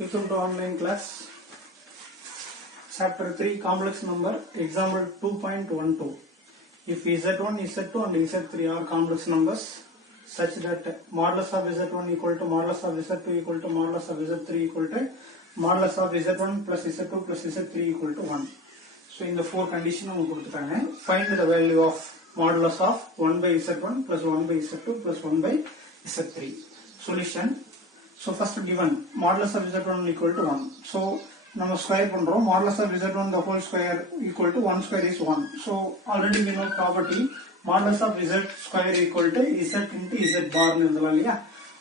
Welcome to online class. Chapter 3 Complex Number. Example 2.12. If Z1, Z2 and Z3 are complex numbers such that modulus of Z1 equal to modulus of Z2 equal to modulus of Z3 equal to modulus of Z1 plus Z2 plus Z3 equal to 1. So in the four conditions, find the value of modulus of 1 by Z1 plus 1 by Z2 plus 1 by Z3. Solution. So first given modulus of Z1 equal to 1. So நம்ம square பண்றோம். modulus of Z1 the whole square equal to 1 square is 1. So already we know property modulus of Z square equal to Z into Z bar னு எழுதலாம் இல்லையா?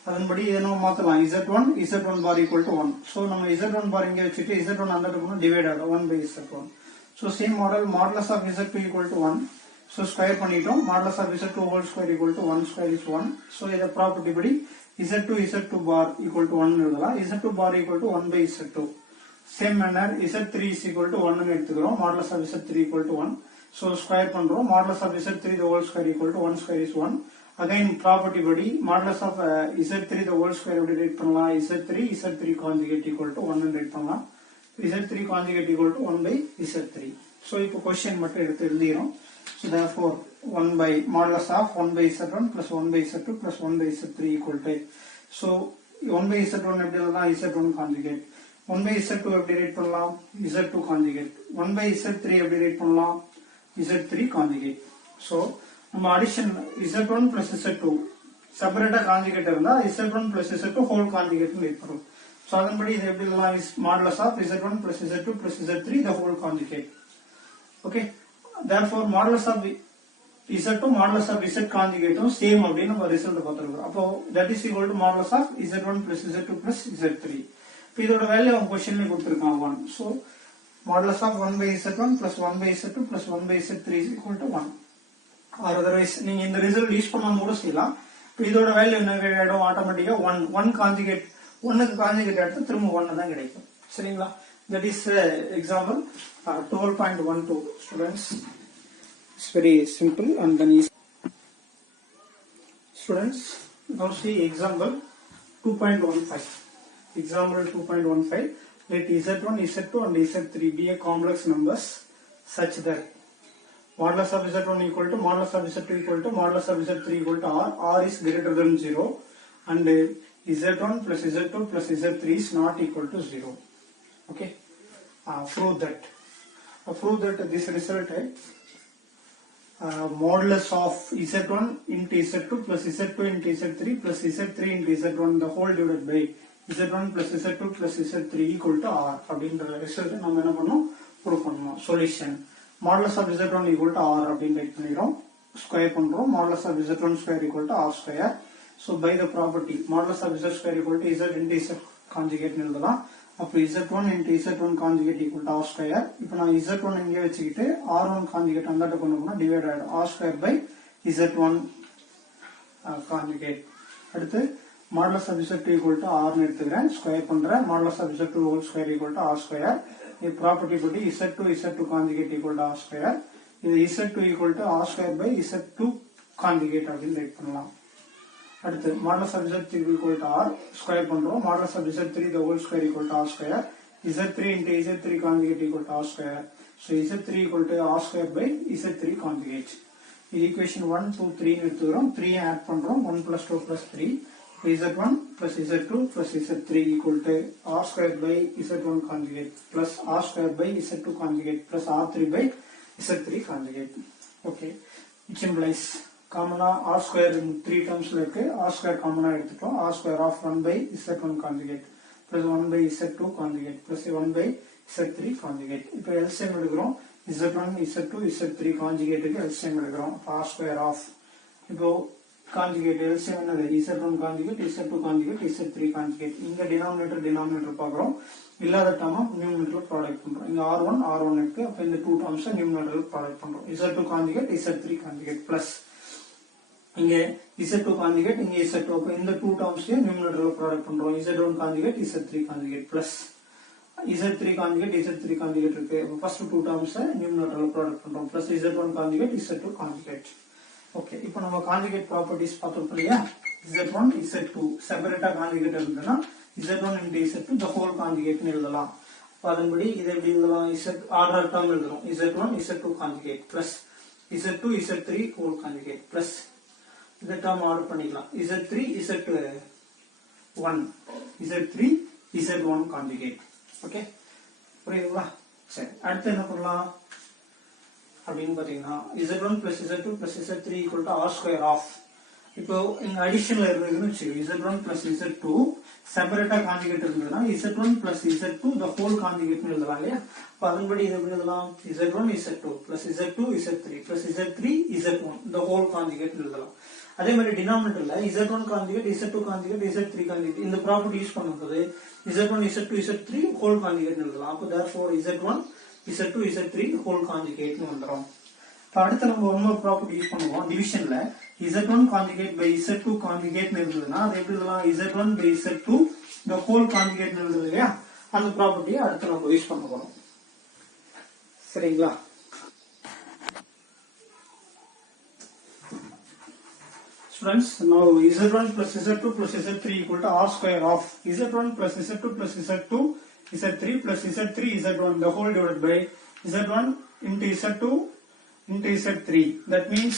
அதன்படி இதை நம்ம மாத்தலாம். Z1 bar equal to 1. So நம்ம Z1 bar இங்க வச்சிட்டு Z1 அந்த இடத்துல டிவைட் ஆகும் 1 by Z1. So same model modulus of Z2 equal to 1. So square பண்ணிட்டோம். modulus of Z2 whole square equal to 1 square is 1. So இத property படி Z2 bar equal to 1 எழுதலாம். Z2 bar equal to 1 by Z2. Same manner Z3 is equal to 1 னு எடுத்துக்கிறோம். modulus of Z3 equal to 1. So square பண்றோம். modulus of Z3 the whole square equal to 1 square is 1. Again property படி modulus of Z3 the whole square எப்படி right பண்ணலாம்? Z3 conjugate equal to 1 னு right பண்ணலாம். Z3 conjugate equal to 1 by Z3. So இப்போ question மட்டும் எடுத்து எழுதிரோம். So therefore 1 by modulus of 1 by Z1 plus 1 by Z2 plus 1 by Z3 equal to. So 1 by Z1 எப்படி எழுதலாம்? Z1 conjugate. 1 by Z2 எப்படி right பண்ணலாம்? Z2 conjugate. 1 by Z3 எப்படி right பண்ணலாம்? Z3 conjugate. So நம்ம addition Z1 plus Z2 செப்பரேட்டா conjugate இருந்தா Z1 plus Z2 whole conjugate னு ரைட் பண்ணுவோம். So அதன்படி இது எப்படி எழுதலாம்? is modulus of Z1 plus Z2 plus Z3 the whole conjugate. Okay. Therefore modulus of Z2 modulus of Z conjugate same அப்படின்னு நம்ம ரிசல்ட் பார்த்திருக்கோம். அப்போ that is equal to modulus of Z1 plus Z2 plus Z3. இப்போ இதோட value அவங்க क्वेश्चनல கொடுத்திருக்காங்க 1. So modulus of 1 by Z1 plus 1 by Z2 plus 1 by Z3 is equal to 1. or otherwise நீங்க இந்த ரிசல்ட் யூஸ் பண்ணாம கூட செய்யலாம். இப்போ இதோட வேல்யூ என்ன ஆயிடும்? ஆட்டோமேட்டிக்கா 1 கான்ஜுகேட் 1க்கு கான்ஜுகேட் எடுத்து திரும்ப 1 தான் கிடைக்கும். சரிங்களா? That is example 12.12. Students, it's very simple and then easy. Students, now see example 2.15. Example 2.15. Let Z1, Z2 and Z3 be a complex numbers such that modulus of Z1 equal to modulus of Z2 equal to modulus of Z3 equal to R is greater than 0 and Z1 plus Z2 plus Z3 is not equal to 0. Okay. Prove that. Prove that this result modulus of Z1 into Z2 plus Z2 into Z3 plus Z3 into Z1 the whole divided by Z1 plus Z2 plus Z3 equal to R. அப்படின்ற result நம்ம என்ன பண்ணோம்? Prove பண்ணோம். Solution modulus of Z1 equal to R அப்படின்னு right பண்ணிரோம். Square பண்றோம். modulus of Z1 square equal to R square. So by the property modulus of Z square equal to Z into Z conjugate னு எழுதலாம். அப்போ Z1 into Z1 conjugate equal to R square. இப்போ நான் Z1 இங்கே வச்சுக்கிட்டு R1 conjugate அந்தாட்ட கொண்டு போனா divide ஆயிடும். R square by Z1 conjugate. அடுத்து modulus of Z2 equal to R னு எடுத்துக்கிறேன். ஸ்கொயர் பண்றேன். modulus of Z2 whole square equal to R square. இந்த ப்ராப்பர்ட்டி படி Z2 conjugate equal to R square. இது Z2 equal to R square by Z2 conjugate அப்படின்னு right பண்ணலாம். அடுத்து modulus of Z3 equal to R square பண்றோம். modulus of Z3 the whole square equal to R square. Z3 into Z3 conjugate equal to R square. So Z3 equal to R square by Z3 conjugate. இது equation 1 2 3 னு எடுத்துக்கிறோம். 3 add பண்றோம். 1 plus 2 plus 3. Z1 plus Z2 plus Z3 equal to R square by Z1 conjugate plus R square by Z2 conjugate plus R3 by Z3 conjugate. Okay. Which implies காமனா R square 3 termsல இருக்கு. R square காமனா எடுத்துட்டோம். R square of 1 by Z1 conjugate plus 1 by Z2 conjugate plus 1 by Z3 conjugate. இப்போ LCM எடுக்கிறோம். Z1 Z2 Z3 conjugateக்கு LCM எடுக்கிறோம். R square of இப்போ conjugate LCM என்னது? Z1 conjugate Z2 conjugate Z3 conjugate. இங்க denominator பார்க்கறோம். இல்லாத term நியூமரேட்டர்ல product பண்றோம். இங்க R1 இருக்கு. அப்ப இந்த 2 டேர்ம்ஸ் நியூமரேட்டர்ல ப்ராடக்ட் பண்றோம். Z2 conjugate Z3 conjugate plus இங்க Z2 conjugate இங்க Z2 அப்ப இந்த 2 டேர்ம்ஸ் நியூமரேட்டர்ல ப்ராடக்ட் பண்றோம். Z1 conjugate Z3 conjugate plus Z3 conjugate இருக்கு. ஃபர்ஸ்ட் 2 டேர்ம்ஸ் நியூமரேட்டர்ல ப்ராடக்ட் பண்றோம். plus Z1 conjugate Z2 conjugate. Okay. இப்போ நம்ம கான்ஜுகேட் ப்ராப்பர்ட்டீஸ் பார்த்தோம் இல்லையா? Z1 Z2 செப்பரேட்டா கான்ஜுகேட் இருந்ததுன்னா z1 into z2 the whole conjugate னு எழுதலாம். அதன்படி இதை எப்படி எழுதலாம்? z ஆர்டர் டேர்ம் எழுதுறோம். z1 z2 conjugate plus z2 z3 whole conjugate plus இந்த டேர்ம் ஆர்டர் பண்ணிக்கலாம். z3 z1 z3 z1 conjugate. Okay, புரியுதுங்களா? சரி, அடுத்து என்ன பண்ணலாம் அப்படின்னு பாத்தீங்கன்னா z1 plus z2 plus z3 equal to r square of, இப்போ இங்க அடிஷன்ல இருக்குதுன்னு வச்சுக்கோ, z1 plus z2 செப்பரேட்டா கான்ஜுகேட் இருந்ததுன்னா z1 plus z2 the whole conjugate னு எழுதலாம் இல்லையா? அப்ப அதன்படி இதை எப்படி எழுதலாம்? z1 z2 plus z2 z3 plus z3 z1 the whole conjugate னு எழுதலாம். அதே மாதிரி டினாமினேட்டர்ல z1 conjugate z2 conjugate z3 conjugate இந்த ப்ராப்பர்ட்டி யூஸ் பண்ணும்போது z1 z2 z3 whole conjugate னு எழுதலாம். அப்ப therefore z1 z2 z3 whole conjugate னு வந்துரும். இப்ப அடுத்து நம்ம ஒரு ப்ராப்பர்ட்டி யூஸ் பண்ணுவோம் டிவிஷன்ல. z1 conjugate by z2 conjugate னு எழுதுனா அது எப்படி எழுதலாம்? z1 by z2 the whole conjugate னு எழுதுது இல்லையா? அந்த ப்ராப்பர்ட்டியை அடுத்து நம்ம யூஸ் பண்ண போறோம். சரிங்களா? Students, now z1 plus z2 plus z3 equal to r square of z1 plus z2 plus z2 z3 plus z3 z1 the whole divided by z1 into z2 into z3. That means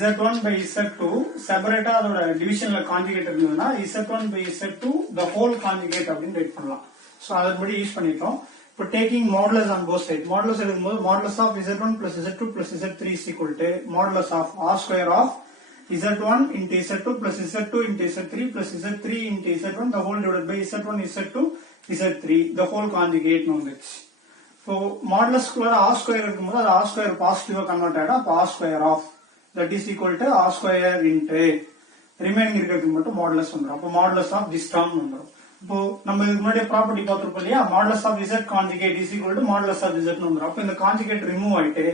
z1 by z2 செப்பரேட்டா அதோட டிவிஷன்ல conjugate இருந்ததுன்னா z1 by z2 the whole conjugate அப்படின்னு right பண்ணலாம். So அதன்படி use பண்ணிட்டோம். இப்போ taking modulus on both sides, modulus எடுக்கும்போது modulus of z1 plus z2 plus z3 is equal to modulus of r square of z1 into z2 plus z2 into z3 plus z3 into z1 the whole divided by z1 z2 z3 the whole conjugate னு வந்துச்சு. இப்போ modulus square r square இருக்கும்போது அது r square பாசிட்டிவா convert ஆயிடும். அப்ப r square of that is equal to r square into remaining இருக்கிறதுக்கு மட்டும் modulus வந்துரும். அப்ப modulus of this term வந்துரும். இப்போ நம்ம இதுக்கு முன்னாடி ப்ராப்பர்ட்டி பார்த்திருப்போம் இல்லையா? modulus of z conjugate is equal to modulus of z னு வந்துரும். அப்ப இந்த கான்ஜுகேட் ரிமூவ் ஆயிட்டு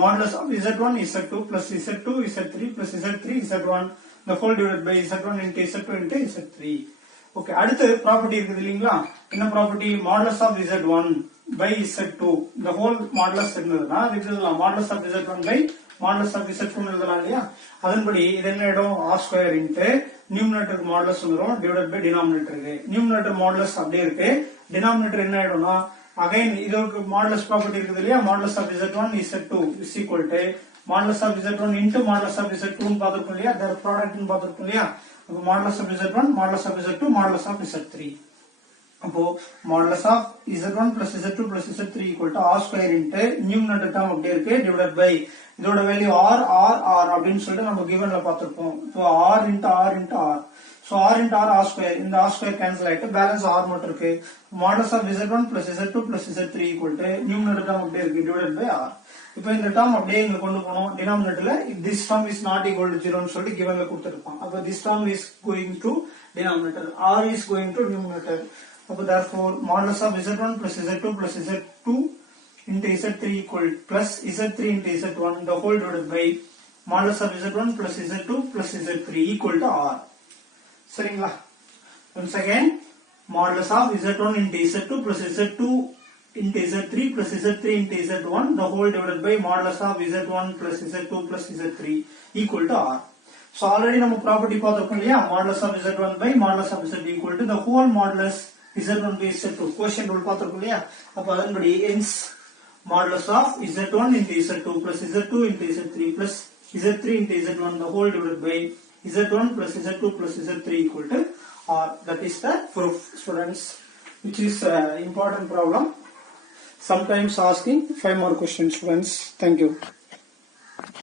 modulus of z1 z2 plus z2 z3 plus z3 z1 the whole divided by z1 into z2 into z3. Okay, அடுத்து property இருக்குது இல்லீங்களா? என்ன property? modulus of z1 by z2 the whole modulus இருந்ததுன்னா இது எழுதலாம் modulus of z1 by modulus of z2 எழுதலாம் இல்லையா? அதன்படி இது என்ன ஆயிடும்? r square into நியூமரேட்டருக்கு மாடுலஸ் வந்துரும் டிவைடட் பை டினாமினேட்டருக்கு. நியூமரேட்டர் மாடுலஸ் அப்படியே இருக்கு. டினாமினேட்டர் என்ன ஆயிடும்னா அகைன் இதற்கு மாடுலஸ் ப்ராப்பர்ட்டி இருக்குது இல்லையா? Modulus of z1 z2 is equal to modulus of z1 into modulus of z2 னு பாத்துறோம் இல்லையா? their product னு பாத்துறோம் இல்லையா? அப்ப modulus of z1 modulus of z2 modulus of z3. அப்போ modulus of z1 plus z2 plus z3 equal to r square into numerator term அப்படியே இருக்கு டிவைடட் பை இதோட வேல்யூ r r r அப்படின்னு சொல்லிட்டு நம்ம கிவன்ல பாத்துறோம். So r into r into r. So r into r r square, இந்த r square cancel ஆயிட்டு பேலன்ஸ் r மட்டும் இருக்கு. Modulus of z1 plus z2 plus z3 equal to numerator term அப்படியே இருக்கு டிவைடட் பை r. இப்போ இந்த term அப்படியே இங்க கொண்டு போறோம் டினாமினேட்டர்ல. this term is not equal to 0 னு சொல்லிட்டு கிவன்ல கொடுத்திருப்பாங்க. அப்ப this term is going to denominator, r is going to numerator. அப்ப therefore modulus of z1 plus z2 plus z2 into z3 equal plus z3 into z1 the whole divided by modulus of z1 plus z2 plus z3 equal to r. சரிங்களா? once again modulus of z1 into z2 plus z2 into z3 plus z3 into z1 the whole divided by modulus of z1 plus z2 plus z3 equal to r. so already நம்ம property பார்த்திருக்கோம் இல்லையா? modulus of z1 by modulus of z2 equal to the whole modulus z1 by z2 quotient rule பார்த்திருக்கோம் இல்லையா? அப்ப அதன்படி hence modulus of z1 into z2 plus z2 into z3 plus z3 into z1 the whole divided by z1 plus z2 plus z3 equal to r. That is the proof, students, which is important problem. Sometimes asking 5 more questions, students. Thank you.